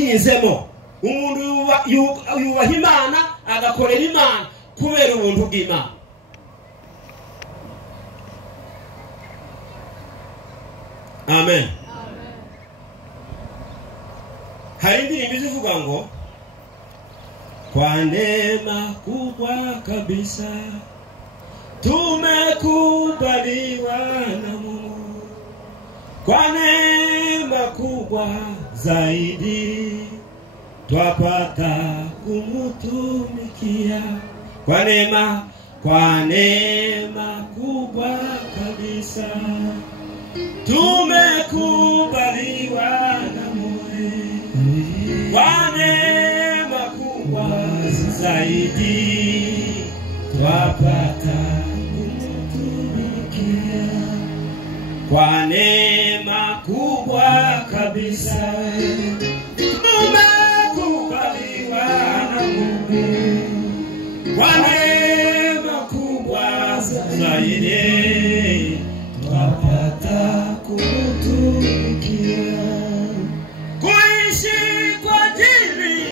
Inzemo umuntu yubaha Imana agakorera Imana kubera ubuntu bw'Imana. Amen. Hari indirimbo ivuga ngo kwa neema kubwa kabisa tumekubaliwa na Mungu, kwa neema kubwa zaidi twapata kumutumikia. Kwa neema kubwa kabisa tumekubaliwa na Mungu, kwa neema kubwa zaidi twapata kumutumikia. Kwa neema kubwa kabisa tumekubaliwa na Mungu, kwa neema kubwa zaidi twapata kumutumikia.